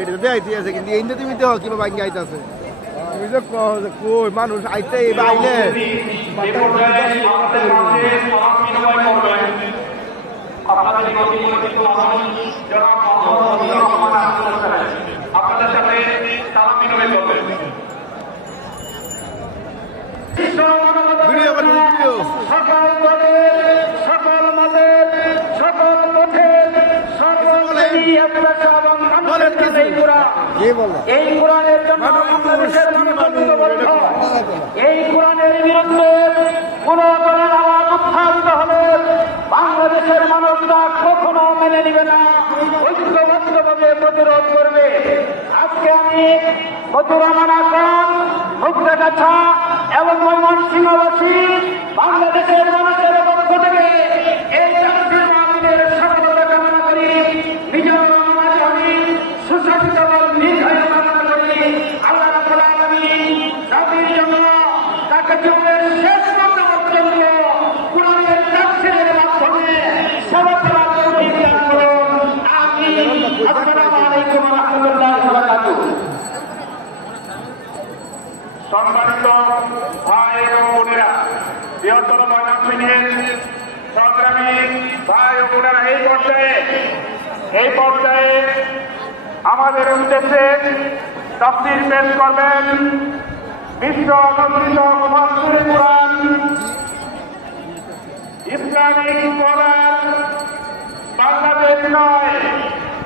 এটা দেখাইতে আছে কিন্তু এইটা তুমি দেহ কিবা ভাঙ্গি আইতাছে তুমি যে কই মানুষ আইতে বাইলে আপনাদের সাথে সালাম বিনিময় করবেন। সকল দলের সকল মতের সকল পথের এই কোরআনের জন্য বাংলাদেশের এই কোরআনের বিরুদ্ধে কোন দলের আওয়াজ উত্থাপিত হলে বাংলাদেশের মানুষরা কখনো মেনে নিবে না, ঐক্যবদ্ধভাবে প্রতিরোধ করবে। আজকে আমি মথুরামান আসন, মুক্তাগাছা এবং ময়মনসিংহবাসী বাংলাদেশের মানুষের পক্ষ থেকে এই জাতীয় মাহফিলের সফলতা কামনা করি। বিজয় আমি সুশাসিত এবং নির্ভয় কামনা করি। আল্লাহ রাব্বুল আলামিন জাতির জন্য তাকে জীবনের শেষ মতামত জন্য কোরআনের তাফসীরের মাধ্যমে সেবা করার তৌফিক দান করুন। আমিন। আসসালামু আলাইকুম ওয়া রাহমাতুল্লাহি ওয়া বারাকাতুহু। সম্মানিত ভাই এবং বোনেরা, বৃহত্তর ময়মনসিংহের সংগ্রামী ভাই ও বোনেরা, এই পর্যায়ে আমাদের উদ্দেশ্যে তাফসীর পেশ করবেন বিশ্ব আলোচিত মুফাসসির কুরআন, ইসলামিক স্কলার, বাংলাদেশ নয়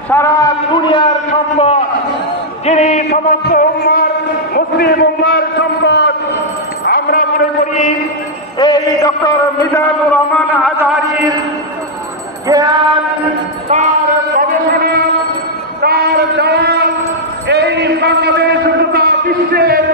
সারা দুনিয়ার সম্পদ, যিনি সমস্ত উম্মার মুসলিম উম্মার সম্পদ। আমরা মনে করি এই ডক্টর মিজানুর রহমান আজহারীর জ্ঞান, তার গবেষণা, তার জবাব এই বাংলাদেশ তথা বিশ্বের